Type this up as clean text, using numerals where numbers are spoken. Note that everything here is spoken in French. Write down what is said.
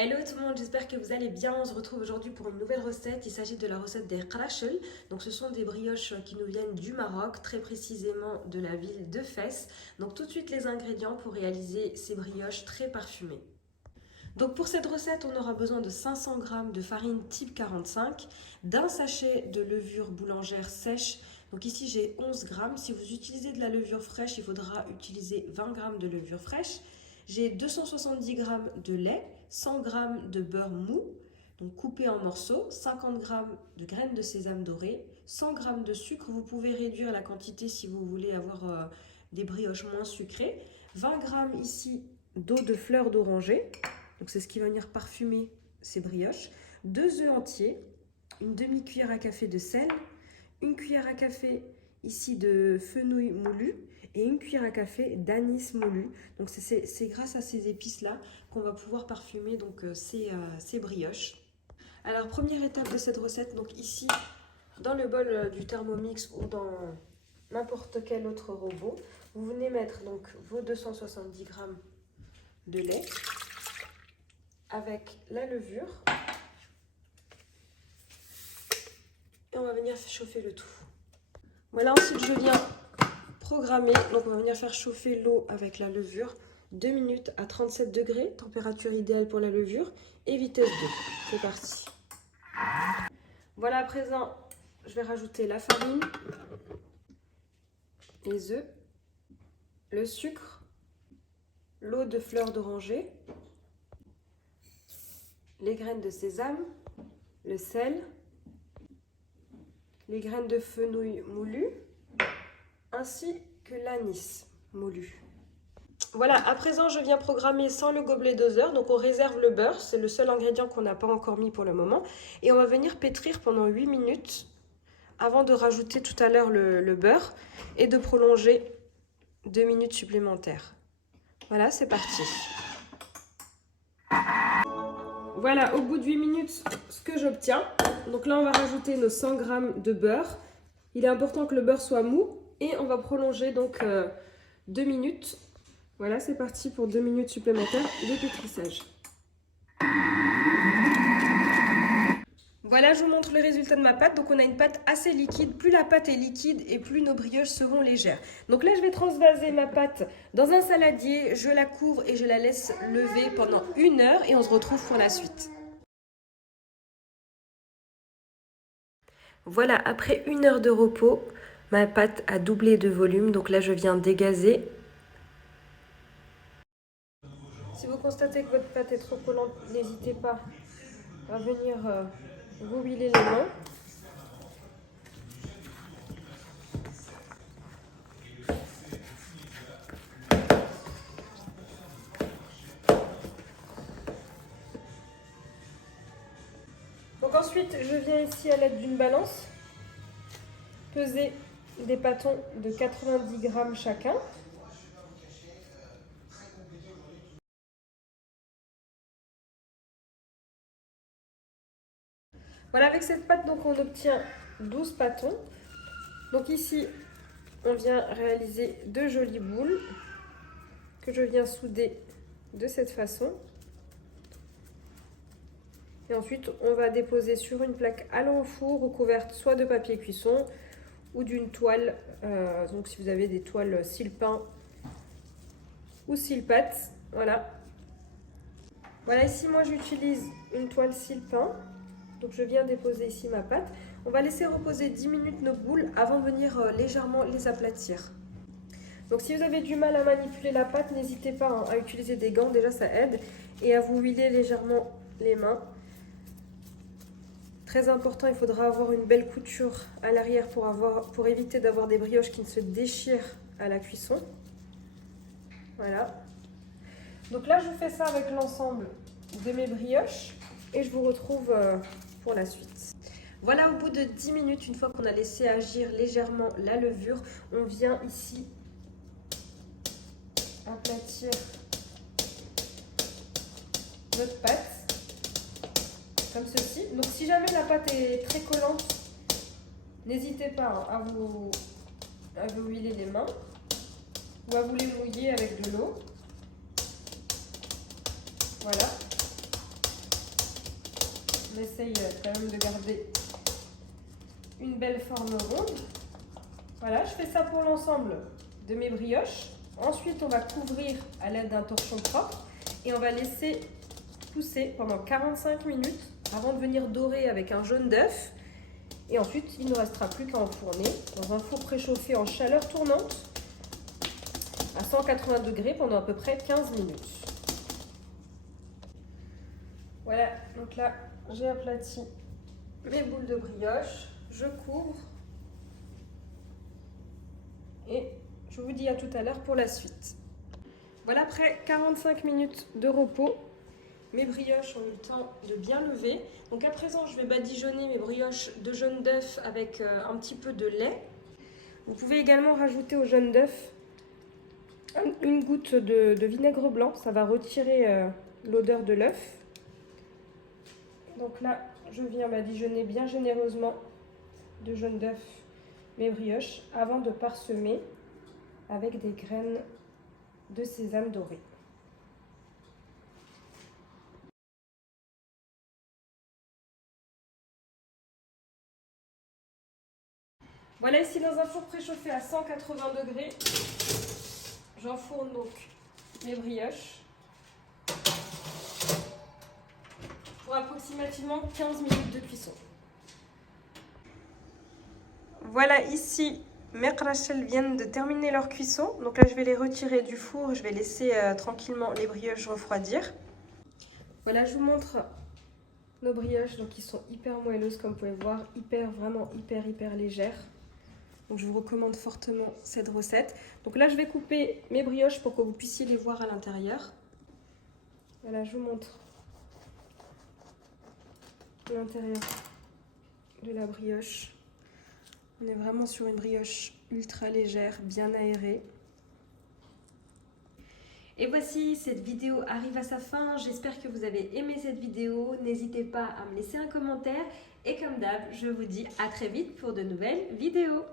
Hello tout le monde, j'espère que vous allez bien. On se retrouve aujourd'hui pour une nouvelle recette. Il s'agit de la recette des qarachel. Donc ce sont des brioches qui nous viennent du Maroc, très précisément de la ville de Fès. Donc tout de suite les ingrédients pour réaliser ces brioches très parfumées. Donc pour cette recette, on aura besoin de 500 g de farine type 45, d'un sachet de levure boulangère sèche. Donc ici j'ai 11 g. Si vous utilisez de la levure fraîche, il faudra utiliser 20 g de levure fraîche. J'ai 270 g de lait, 100 g de beurre mou, donc coupé en morceaux, 50 g de graines de sésame dorées, 100 g de sucre. Vous pouvez réduire la quantité si vous voulez avoir des brioches moins sucrées. 20 g ici d'eau de fleur d'oranger. Donc c'est ce qui va venir parfumer ces brioches. 2 œufs entiers, une demi-cuillère à café de sel, une cuillère à café ici de fenouil moulu et une cuillère à café d'anis moulu. Donc c'est grâce à ces épices-là qu'on va pouvoir parfumer donc ces brioches. Alors première étape de cette recette, donc ici dans le bol du Thermomix ou dans n'importe quel autre robot, vous venez mettre donc vos 270 g de lait avec la levure et on va venir chauffer le tout. Voilà, ensuite je viens programmer, donc on va venir faire chauffer l'eau avec la levure 2 minutes à 37 degrés, température idéale pour la levure et vitesse 2. C'est parti. Voilà, à présent je vais rajouter la farine, les œufs, le sucre, l'eau de fleur d'oranger, les graines de sésame, le sel, les graines de fenouil moulu, ainsi que l'anis moulu. Voilà, à présent je viens programmer sans le gobelet doseur, donc on réserve le beurre, c'est le seul ingrédient qu'on n'a pas encore mis pour le moment, et on va venir pétrir pendant 8 minutes avant de rajouter tout à l'heure le beurre et de prolonger 2 minutes supplémentaires. Voilà, c'est parti. Voilà, au bout de 8 minutes, ce que j'obtiens. Donc là, on va rajouter nos 100 g de beurre. Il est important que le beurre soit mou et on va prolonger donc 2 minutes. Voilà, c'est parti pour 2 minutes supplémentaires de pétrissage. Voilà, je vous montre le résultat de ma pâte. Donc on a une pâte assez liquide. Plus la pâte est liquide et plus nos brioches seront légères. Donc là, je vais transvaser ma pâte dans un saladier. Je la couvre et je la laisse lever pendant 1 heure et on se retrouve pour la suite. Voilà, après 1 heure de repos, ma pâte a doublé de volume. Donc là, je viens dégazer. Si vous constatez que votre pâte est trop collante, n'hésitez pas à venir vous huiler les mains. Donc ensuite, je viens ici à l'aide d'une balance peser des pâtons de 90 g chacun. Voilà, avec cette pâte, donc on obtient 12 pâtons. Donc ici, on vient réaliser 2 jolies boules que je viens souder de cette façon. Et ensuite, on va déposer sur une plaque allant au four recouverte soit de papier cuisson ou d'une toile. Donc si vous avez des toiles cile-pain ou cile-pâte, voilà. Voilà, ici moi j'utilise une toile cile-pain. Donc je viens déposer ici ma pâte. On va laisser reposer 10 minutes nos boules avant de venir légèrement les aplatir. Donc si vous avez du mal à manipuler la pâte, n'hésitez pas à utiliser des gants, déjà ça aide. Et à vous huiler légèrement les mains. Très important, il faudra avoir une belle couture à l'arrière pour éviter d'avoir des brioches qui ne se déchirent à la cuisson. Voilà. Donc là, je fais ça avec l'ensemble de mes brioches et je vous retrouve pour la suite. Voilà, au bout de 10 minutes, une fois qu'on a laissé agir légèrement la levure, on vient ici aplatir notre pâte. Comme ceci. Donc si jamais la pâte est très collante, n'hésitez pas à vous huiler les mains ou à vous les mouiller avec de l'eau. Voilà. J'essaye quand même de garder une belle forme ronde. Voilà, je fais ça pour l'ensemble de mes brioches. Ensuite, on va couvrir à l'aide d'un torchon propre et on va laisser pousser pendant 45 minutes avant de venir dorer avec un jaune d'œuf. Et ensuite, il ne restera plus qu'à enfourner dans un four préchauffé en chaleur tournante à 180 degrés pendant à peu près 15 minutes. Voilà, donc là, j'ai aplati mes boules de brioche. Je couvre et je vous dis à tout à l'heure pour la suite. Voilà, après 45 minutes de repos, mes brioches ont eu le temps de bien lever. Donc à présent, je vais badigeonner mes brioches de jaune d'œuf avec un petit peu de lait. Vous pouvez également rajouter au jaune d'œuf une goutte de vinaigre blanc. Ça va retirer l'odeur de l'œuf. Donc là, je viens badigeonner bien généreusement de jaune d'œuf mes brioches avant de parsemer avec des graines de sésame doré. Voilà, ici dans un four préchauffé à 180 degrés, j'enfourne donc mes brioches pour approximativement 15 minutes de cuisson. Voilà, ici mes krachel viennent de terminer leur cuisson. Donc là, je vais les retirer du four, je vais laisser tranquillement les brioches refroidir. Voilà, je vous montre nos brioches, donc qui sont hyper moelleuses comme vous pouvez voir, vraiment hyper légères. Donc je vous recommande fortement cette recette. Donc là, je vais couper mes brioches pour que vous puissiez les voir à l'intérieur. Voilà, je vous montre l'intérieur de la brioche. On est vraiment sur une brioche ultra légère, bien aérée. Et voici, cette vidéo arrive à sa fin. J'espère que vous avez aimé cette vidéo. N'hésitez pas à me laisser un commentaire. Et comme d'hab, je vous dis à très vite pour de nouvelles vidéos.